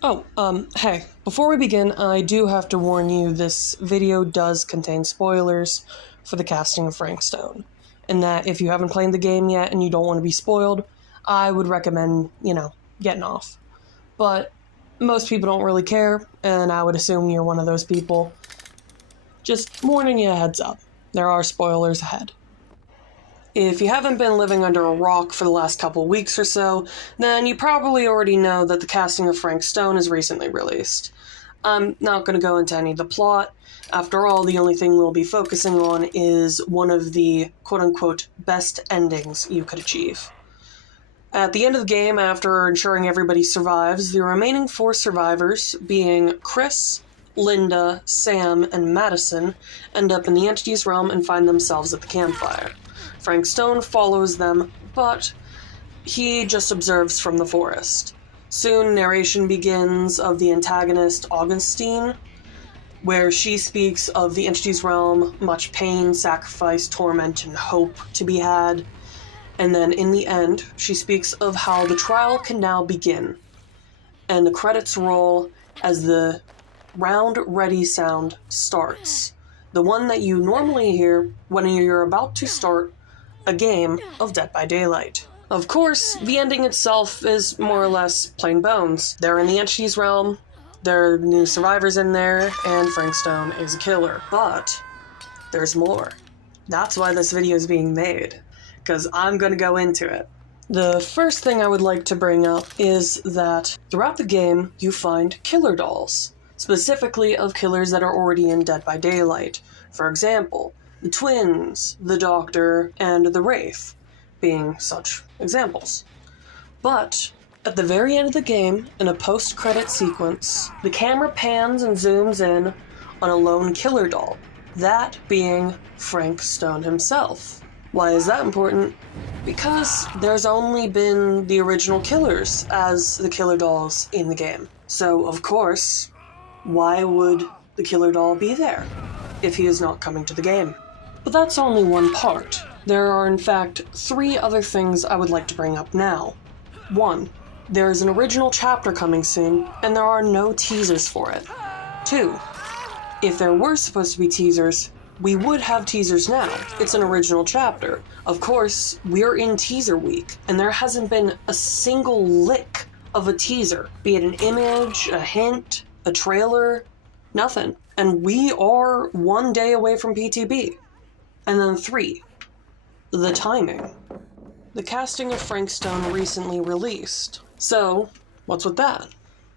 Hey, before we begin, I do have to warn you this video does contain spoilers for the casting of Frank Stone. And that if you haven't played the game yet and you don't want to be spoiled, I would recommend, getting off. But most people don't really care, and I would assume you're one of those people. Just warning you a heads up. There are spoilers ahead. If you haven't been living under a rock for the last couple weeks or so, then you probably already know that the casting of Frank Stone is recently released. I'm not going to go into any of the plot. After all, the only thing we'll be focusing on is one of the quote-unquote best endings you could achieve. At the end of the game, after ensuring everybody survives, the remaining 4 survivors, being Chris, Linda, Sam, and Madison, end up in the entity's realm and find themselves at the campfire. Frank Stone follows them, but he just observes from the forest. Soon, narration begins of the antagonist, Augustine, where she speaks of the entity's realm, much pain, sacrifice, torment, and hope to be had. And then in the end, she speaks of how the trial can now begin. And the credits roll as the round ready sound starts. The one that you normally hear when you're about to start a game of Dead by Daylight. Of course, the ending itself is more or less plain bones. They're in the entity's realm, there are new survivors in there, and Frank Stone is a killer. But there's more. That's why this video is being made, because I'm going to go into it. The first thing I would like to bring up is that throughout the game, you find killer dolls, specifically of killers that are already in Dead by Daylight. For example, the twins, the doctor, and the wraith, being such examples. But at the very end of the game, in a post-credit sequence, the camera pans and zooms in on a lone killer doll, that being Frank Stone himself. Why is that important? Because there's only been the original killers as the killer dolls in the game. So, of course, why would the killer doll be there if he is not coming to the game? But that's only one part. There are in fact 3 other things I would like to bring up now. 1. There is an original chapter coming soon, and there are no teasers for it. 2. If there were supposed to be teasers, we would have teasers now. It's an original chapter. Of course, we're in teaser week, and there hasn't been a single lick of a teaser, be it an image, a hint, a trailer, nothing. And we are 1 day away from PTB. And then 3, the timing. The casting of Frank Stone recently released. So, what's with that?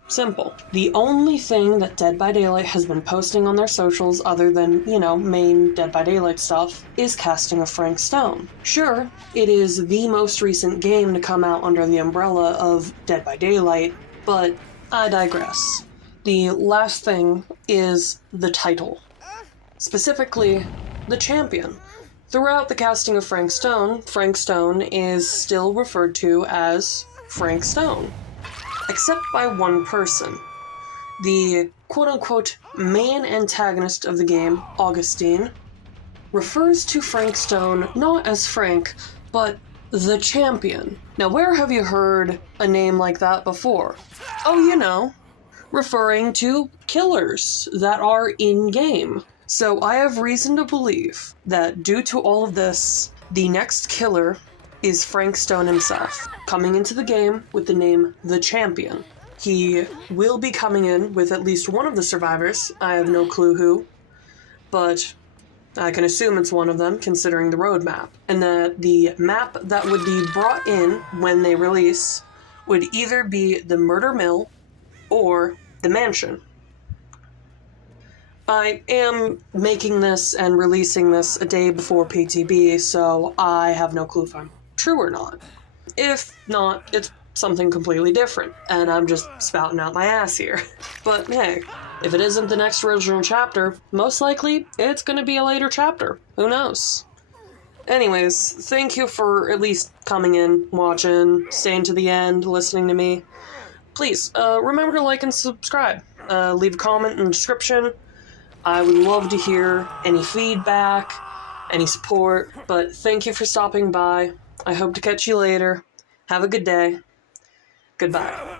Simple. The only thing that Dead by Daylight has been posting on their socials other than, main Dead by Daylight stuff, is casting of Frank Stone. Sure, it is the most recent game to come out under the umbrella of Dead by Daylight, but I digress. The last thing is the title. Specifically, the champion. Throughout the casting of Frank Stone is still referred to as Frank Stone. Except by one person. The quote-unquote main antagonist of the game, Augustine, refers to Frank Stone not as Frank, but the champion. Now, where have you heard a name like that before? Oh, referring to killers that are in-game. So I have reason to believe that due to all of this, the next killer is Frank Stone himself, coming into the game with the name The Champion. He will be coming in with at least one of the survivors. I have no clue who, but I can assume it's one of them, considering the roadmap. And that the map that would be brought in when they release would either be the Murder Mill or the Mansion. I am making this and releasing this a day before PTB, so I have no clue if I'm true or not. If not, it's something completely different, and I'm just spouting out my ass here. But hey, if it isn't the next original chapter, most likely it's gonna be a later chapter. Who knows? Anyways, thank you for at least coming in, watching, staying to the end, listening to me. Please, remember to like and subscribe. Leave a comment in the description. I would love to hear any feedback, any support, but thank you for stopping by. I hope to catch you later. Have a good day. Goodbye.